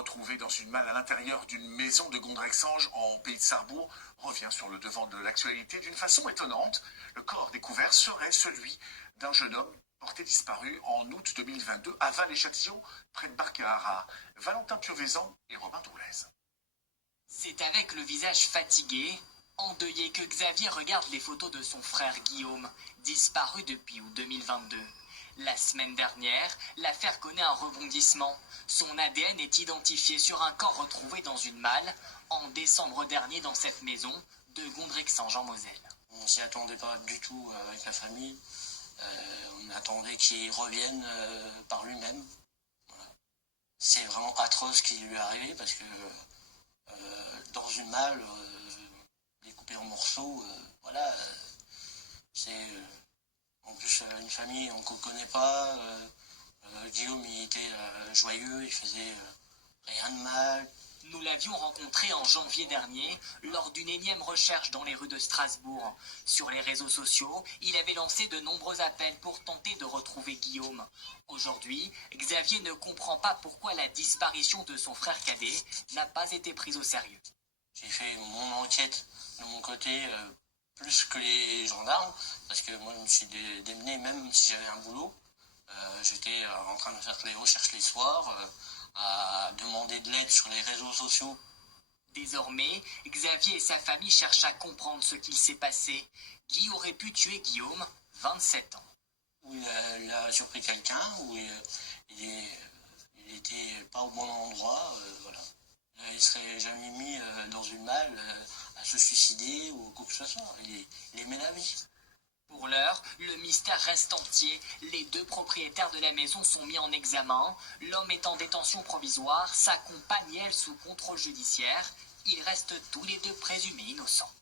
retrouvé dans une malle à l'intérieur d'une maison de Gondrexange en pays de Sarrebourg revient sur le devant de l'actualité d'une façon étonnante. Le corps découvert serait celui d'un jeune homme porté disparu en août 2022 à Val-et-Châtillon, près de Bargara. Valentin Piovesan et Robin Doulez. C'est avec le visage fatigué, endeuillé, que Xavier regarde les photos de son frère Guillaume, disparu depuis août 2022. La semaine dernière, l'affaire connaît un rebondissement. Son ADN est identifié sur un corps retrouvé dans une malle en décembre dernier dans cette maison de Gondrexange en Moselle. On s'y attendait pas du tout avec la famille. On attendait qu'il revienne par lui-même. Voilà. C'est vraiment atroce ce qui lui est arrivé parce que dans une malle, découpée en morceaux, voilà, c'est en plus une famille qu'on ne connaît pas. Guillaume, il était joyeux, il faisait rien de mal. Nous l'avions rencontré en janvier dernier lors d'une énième recherche dans les rues de Strasbourg. Sur les réseaux sociaux, il avait lancé de nombreux appels pour tenter de retrouver Guillaume. Aujourd'hui, Xavier ne comprend pas pourquoi la disparition de son frère cadet n'a pas été prise au sérieux. J'ai fait mon enquête de mon côté plus que les gendarmes, parce que moi je me suis démené même si j'avais un boulot. J'étais en train de faire les recherches les soirs, à demander de l'aide sur les réseaux sociaux. Désormais, Xavier et sa famille cherchent à comprendre ce qu'il s'est passé. Qui aurait pu tuer Guillaume, 27 ans? Où il a surpris quelqu'un, où il était pas au bon endroit, voilà. Il serait jamais mis dans une malle à se suicider ou quoi que ce soit. Il aimait la vie. Pour l'heure, le mystère reste entier. Les deux propriétaires de la maison sont mis en examen. L'homme est en détention provisoire, sa compagne, elle, sous contrôle judiciaire. Ils restent tous les deux présumés innocents.